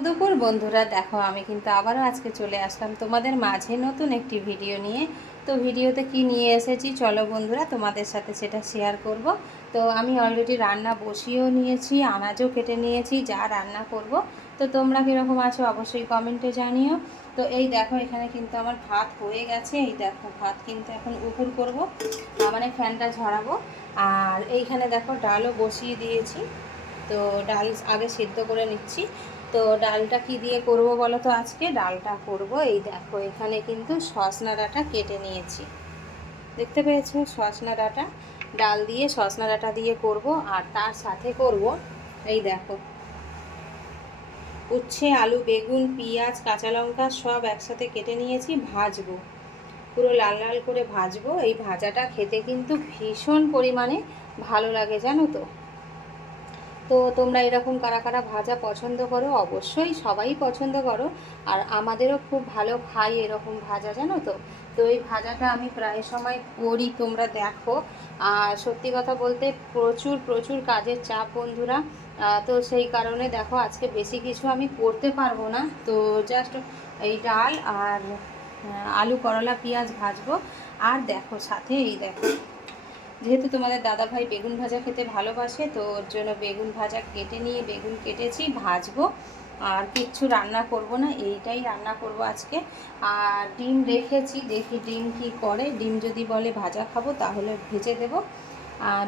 দুপুর বন্ধুরা, দেখো আমি কিন্তু আবারও আজকে চলে আসলাম তোমাদের মাঝে নতুন একটি ভিডিও নিয়ে। তো ভিডিওতে কি নিয়ে এসেছি চলো বন্ধুরা তোমাদের সাথে সেটা শেয়ার করব। তো আমি অলরেডি রান্না বসিয়েও নিয়েছি, আনাজও কেটে নিয়েছি, যা রান্না করব। তো তোমরা কীরকম আছো অবশ্যই কমেন্টে জানিও। তো এই দেখো এখানে কিন্তু আমার ভাত হয়ে গেছে। এই দেখো ভাত কিন্তু এখন উপুর করব, মানে ফ্যানটা ঝরাবো। আর এইখানে দেখো ডালও বসিয়ে দিয়েছি। তো ডাল আগে সিদ্ধ করে নিচ্ছি। তো ডালটা কি দিয়ে করব বলো তো? আজকে ডালটা করব, এই দেখো এখানে কিন্তু সজনা ডাঁটা কেটে নিয়েছি, দেখতে পেয়েছো? সজনা ডাঁটা ডাল দিয়ে সজনা ডাঁটা দিয়ে করব। আর তার সাথে করব এই দেখো উচ্ছে, আলু, বেগুন, পেঁয়াজ, কাঁচা লঙ্কা সব একসাথে কেটে নিয়েছি, ভাজবো, পুরো লাল লাল করে ভাজবো। এই ভাজাটা খেতে কিন্তু ভীষণ পরিমাণে ভালো লাগে, জানো তো? তো তোমরা এরকম কারা কারা ভাজা পছন্দ করো? অবশ্যই সবাই পছন্দ করো। আর আমাদেরও খুব ভালো খাই এরকম ভাজা, জানো তো? তো এই ভাজাটা আমি প্রায় সময় করি, তোমরা দেখো। আর সত্যি কথা বলতে প্রচুর প্রচুর কাজের চাপ বন্ধুরা। তো সেই কারণে দেখো আজকে বেশি কিছু আমি করতে পারবো না। তো জাস্ট এই ডাল আর আলু, করলা, পেঁয়াজ ভাজবো। আর দেখো সাথে এই দেখো, যেহেতু তোমাদের দাদাভাই বেগুন ভাজা খেতে ভালোবাসে, তো ওর জন্য বেগুন ভাজা কেটে নিয়ে বেগুন কেটেছি, ভাজবো। আর কিচ্ছু রান্না করব না, এইটাই রান্না করব আজকে। আর ডিম রেখেছি, দেখি ডিম কি করে। ডিম যদি বলে ভাজা খাবো তাহলে ভেজে দেব।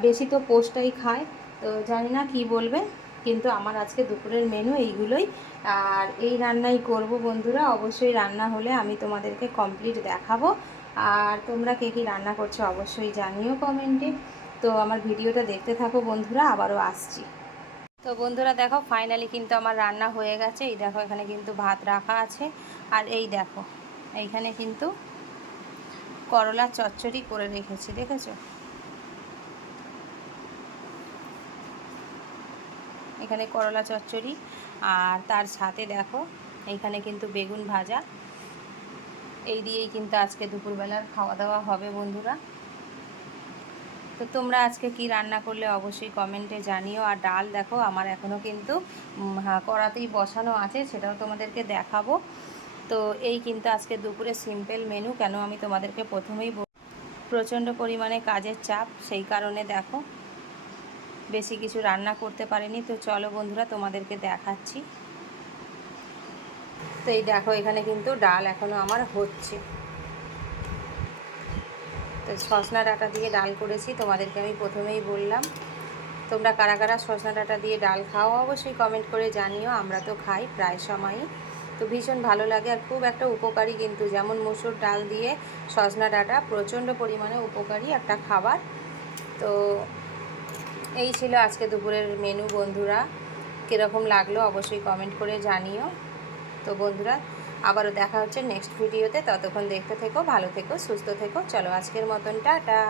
বেশি তো পোস্টটাই খায়, তো জানি না কি বলবে। কিন্তু আমার আজকে দুপুরের মেনু এইগুলোই। আর এই রান্নাই করব বন্ধুরা। অবশ্যই রান্না হলে আমি তোমাদেরকে কমপ্লিট দেখাবো। আর তোমরা কে কী রান্না করছো অবশ্যই জানিও কমেন্টে। তো আমার ভিডিওটা দেখতে থাকো বন্ধুরা, আবারও আসছি। তো বন্ধুরা দেখো ফাইনালি কিন্তু আমার রান্না হয়ে গেছে। এই দেখো এখানে কিন্তু ভাত রাখা আছে। আর এই দেখো এইখানে কিন্তু করলা চচ্চড়ি করে রেখেছি, দেখেছো? এখানে করলা চচ্চড়ি, আর তার সাথে দেখো এইখানে কিন্তু বেগুন ভাজা। এই দিয়েই কিন্তু আজকে দুপুরবেলার খাওয়া দাওয়া হবে বন্ধুরা। তো তোমরা আজকে কি রান্না করলে অবশ্যই কমেন্টে জানিও। আর ডাল দেখো আমার এখনও কিন্তু কড়াতেই বসানো আছে, সেটাও তোমাদেরকে দেখাবো। তো এই কিন্তু আজকে দুপুরে সিম্পল মেনু। কেন আমি তোমাদেরকে প্রথমেই প্রচণ্ড পরিমাণে কাজের চাপ, সেই কারণে দেখো বেশি কিছু রান্না করতে পারিনি। তো চলো বন্ধুরা তোমাদেরকে দেখাচ্ছি। তো এই দেখো এখানে কিন্তু ডাল এখনও আমার হচ্ছে। তো সজনা ডাঁটা দিয়ে ডাল করেছি, তোমাদেরকে আমি প্রথমেই বললাম। তোমরা কারা কারা সজনা ডাঁটা দিয়ে ডাল খাও অবশ্যই কমেন্ট করে জানিও। আমরা তো খাই প্রায় সময়ই, তো ভীষণ ভালো লাগে। আর খুব একটা উপকারী কিন্তু, যেমন মসুর ডাল দিয়ে সজনা ডাঁটা প্রচণ্ড পরিমাণে উপকারী একটা খাবার। তো এই ছিল আজকে দুপুরের মেনু বন্ধুরা। কীরকম লাগলো অবশ্যই কমেন্ট করে জানিও। তো বন্ধুরা আবারও দেখা হচ্ছে নেক্সট ভিডিওতে। ততক্ষণ দেখতে থেকো, ভালো থেকো, সুস্থ থেকো। চলো আজকের মতন টাটা।